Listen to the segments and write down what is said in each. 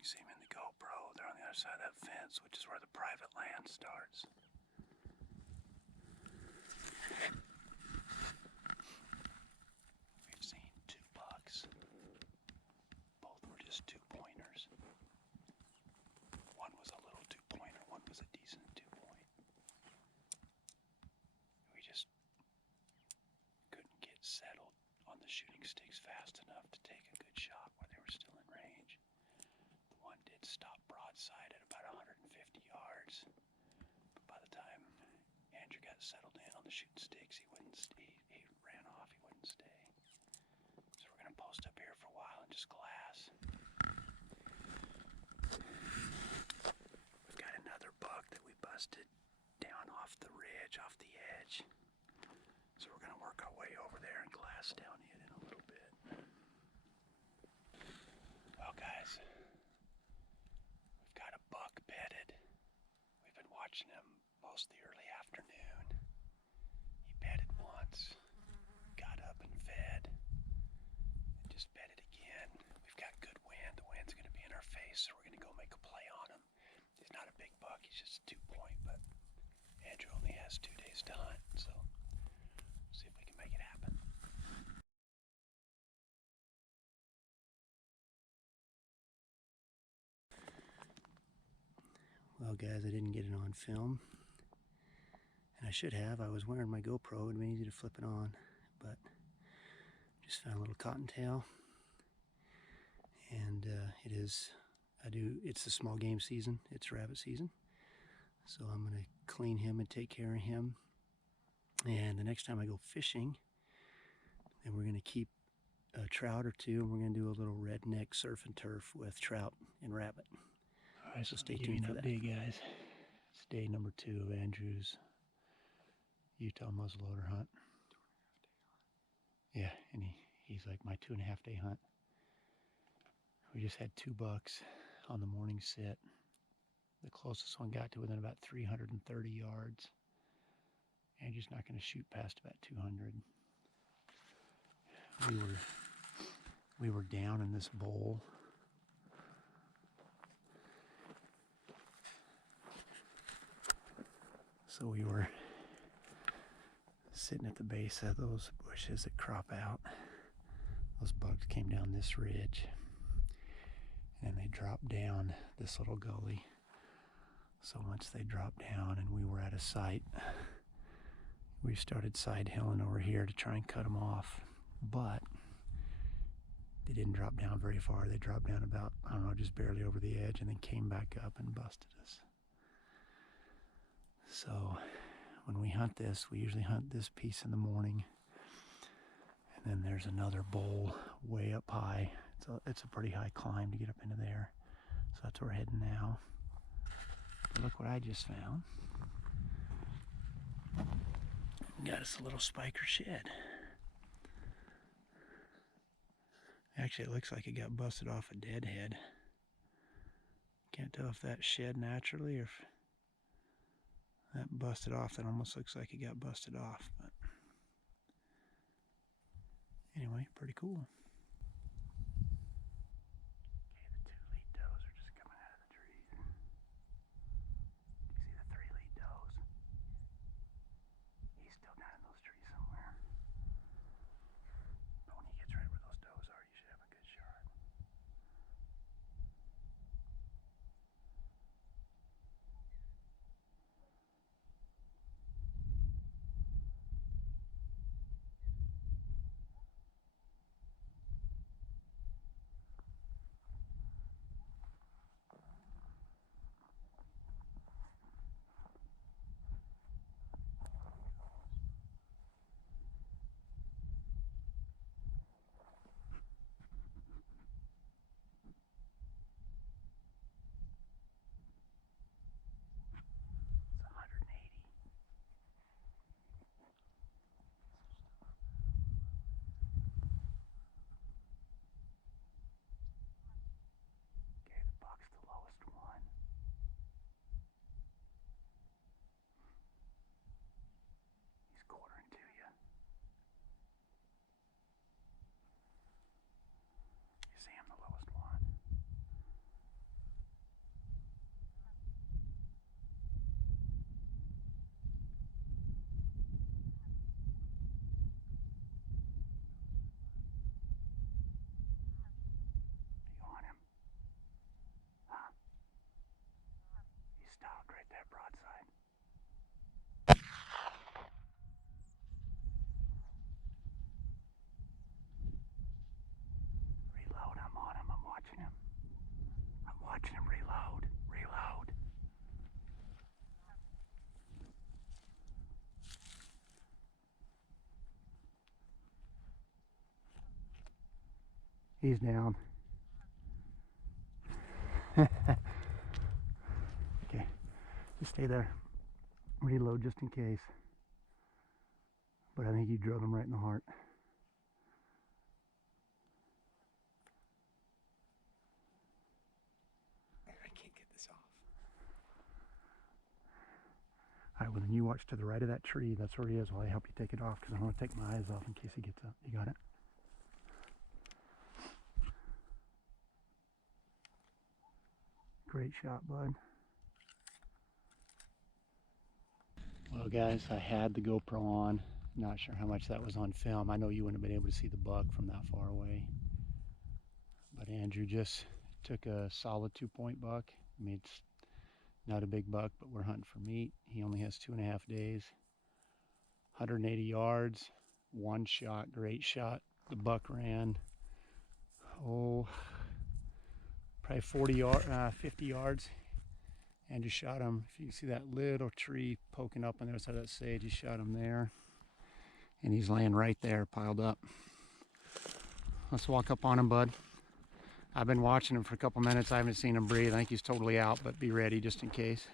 can see them in the GoPro. They're on the other side of that fence, which is where the private land starts. We've seen 2 bucks. Both were just 2-pointers. One was a little 2-pointer, one was a decent 2-point. We just couldn't get settled on the shooting sticks fast enough to take a good shot where they were still in range. The one did stop broadside at about 150 yards, but by the time Andrew got settled in on the shooting sticks, he wouldn't stay. He ran off. He wouldn't stay. So we're gonna post up here for a while and just glass. We've got another buck that we busted down off the ridge, off the edge. So we're gonna work our way over there and glass down it in a little bit. Well, guys, we've got a buck bedded. We've been watching him most of the early afternoon. He bedded once, got up and fed, and just bedded again. We've got good wind. The wind's gonna be in our face, so we're gonna go make a play on him. He's not a big buck, he's just a 2-point, but Andrew only has 2 days to hunt, so see if we can make it happen. Well, guys, I didn't get it on film, and I should have. I was wearing my GoPro. It would have been easy to flip it on, but just found a little cottontail, and it's the small game season. It's rabbit season, so I'm gonna clean him and take care of him. And the next time I go fishing, then we're gonna keep a trout or 2, and we're gonna do a little redneck surf and turf with trout and rabbit. All right, so stay tuned for that. Guys, it's day number 2 of Andrew's Utah muzzleloader hunt. 2.5 day hunt. Yeah, and he's like my 2.5 day hunt. We just had 2 bucks on the morning sit. The closest one got to within about 330 yards. Andrew's not going to shoot past about 200. We were down in this bowl. So we were sitting at the base of those bushes that crop out. Those bugs came down this ridge, and they dropped down this little gully. So once they dropped down and we were out of sight, we started side hilling over here to try and cut them off. But they didn't drop down very far. They dropped down about, I don't know, just barely over the edge, and then came back up and busted us. So when we hunt this, we usually hunt this piece in the morning, and then there's another bowl way up high. It's a pretty high climb to get up into there. So that's where we're heading now. But look what I just found. Got us a little spiker shed. Actually, it looks like it got busted off a deadhead. Can't tell if that shed naturally or if that busted off. That almost looks like it got busted off, but anyway, pretty cool. Okay, the 2 lead does are just coming out of the trees. Do you see the 3 lead does? He's still down in those trees somewhere. But when he gets right where those does are, you should have a good shot. He's down. Okay, just stay there. Reload just in case. But I think you drilled him right in the heart. I can't get this off. All right, well then you watch to the right of that tree. That's where he is while I help you take it off, because I want to take my eyes off in case he gets up. You got it? Great shot, bud. Well guys, I had the GoPro on. Not sure how much that was on film. I know you wouldn't have been able to see the buck from that far away. But Andrew just took a solid 2-point buck. I mean, it's not a big buck, but we're hunting for meat. He only has 2.5 days. 180 yards, one shot, great shot. The buck ran, oh, probably 50 yards. And just shot him. If you can see that little tree poking up on the other side of that sage, you shot him there. And he's laying right there, piled up. Let's walk up on him, bud. I've been watching him for a couple minutes. I haven't seen him breathe. I think he's totally out, but be ready just in case.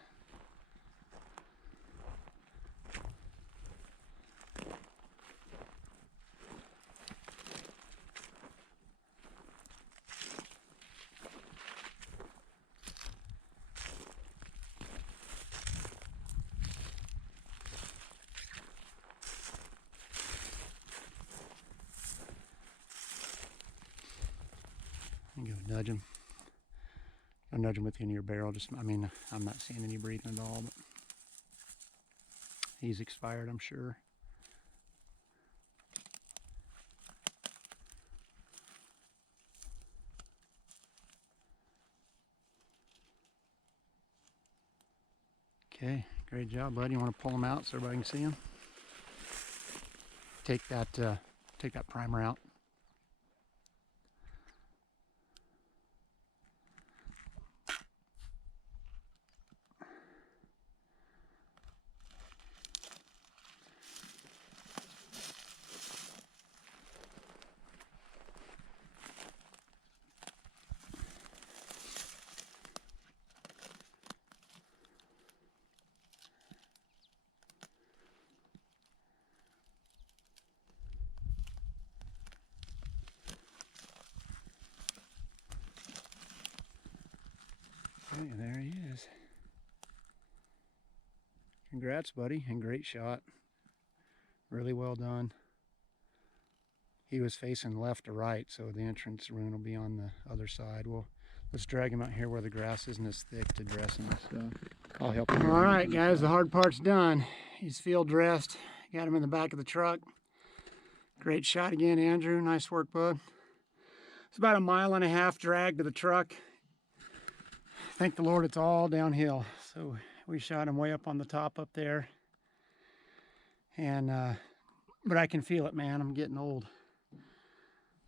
You go nudge him. I'll nudge him with the end of your barrel. I mean, I'm not seeing any breathing at all, but he's expired, I'm sure. Okay, great job, buddy. You want to pull him out so everybody can see him? Take that primer out. Okay, there he is. Congrats, buddy, and great shot. Really well done. He was facing left to right, so the entrance rune will be on the other side. Let's drag him out here where the grass isn't as thick to dress him and stuff. I'll help him. All right, guys, the hard part's done. He's field dressed. Got him in the back of the truck. Great shot again, Andrew. Nice work, bud. It's about 1.5 miles drag to the truck. Thank the Lord it's all downhill. So we shot him way up on the top up there. And but I can feel it, man. I'm getting old.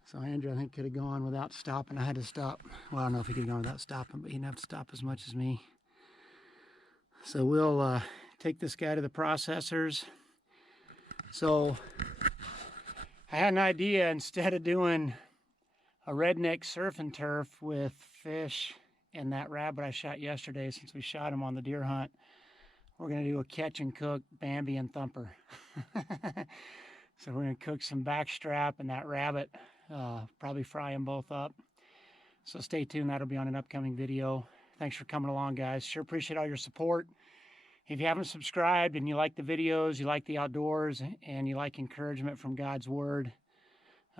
So Andrew, I think, could have gone without stopping. I had to stop. Well, I don't know if he could have gone without stopping, but he didn't have to stop as much as me. So we'll take this guy to the processors. So I had an idea. Instead of doing a redneck surf and turf with fish and that rabbit I shot yesterday, since we shot him on the deer hunt, we're going to do a catch and cook Bambi and Thumper. So we're going to cook some backstrap and that rabbit, probably fry them both up. So stay tuned. That'll be on an upcoming video. Thanks for coming along, guys. Sure appreciate all your support. If you haven't subscribed and you like the videos, you like the outdoors, and you like encouragement from God's Word,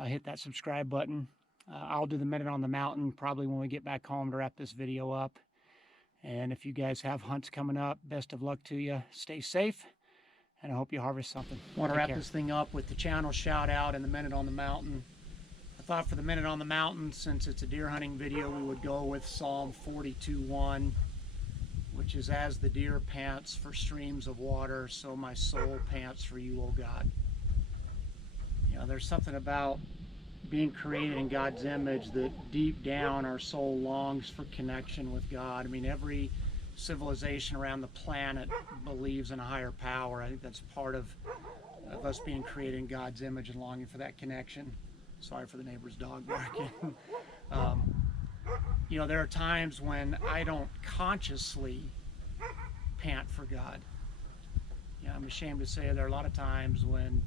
hit that subscribe button. I'll do the Minute on the Mountain probably when we get back home to wrap this video up. And if you guys have hunts coming up, best of luck to you. Stay safe, and I hope you harvest something. I want to wrap this thing up with the channel shout out and the Minute on the Mountain. I thought for the Minute on the Mountain, since it's a deer hunting video, we would go with Psalm 42:1, which is, as the deer pants for streams of water, so my soul pants for you, O God. You know, there's something about being created in God's image that deep down our soul longs for connection with God. I mean, every civilization around the planet believes in a higher power. I think that's part of us being created in God's image and longing for that connection. Sorry for the neighbor's dog barking. You know, there are times when I don't consciously pant for God. You know, I'm ashamed to say there are a lot of times when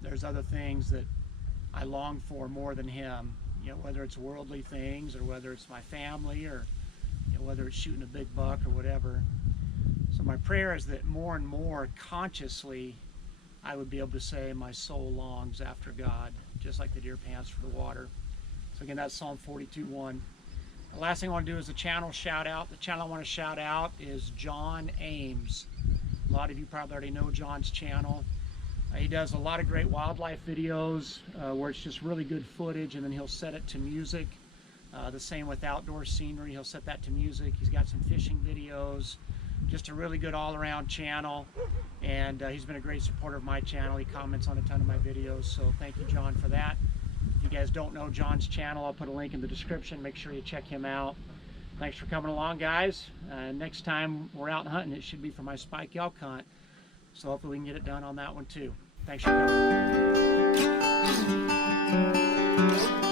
there's other things that I long for more than Him. You know, whether it's worldly things or whether it's my family or whether it's shooting a big buck or whatever. So my prayer is that more and more consciously I would be able to say my soul longs after God, just like the deer pants for the water. So again, that's Psalm 42:1. The last thing I want to do is a channel shout out. The channel I want to shout out is John Ames. A lot of you probably already know John's channel. He does a lot of great wildlife videos where it's just really good footage, and then he'll set it to music. The same with outdoor scenery, he'll set that to music. He's got some fishing videos, just a really good all-around channel, and he's been a great supporter of my channel. He comments on a ton of my videos, so thank you, John, for that. If you guys don't know John's channel, I'll put a link in the description. Make sure you check him out. Thanks for coming along, guys. Next time we're out hunting, it should be for my spike elk hunt, so hopefully we can get it done on that one too. Thanks for coming.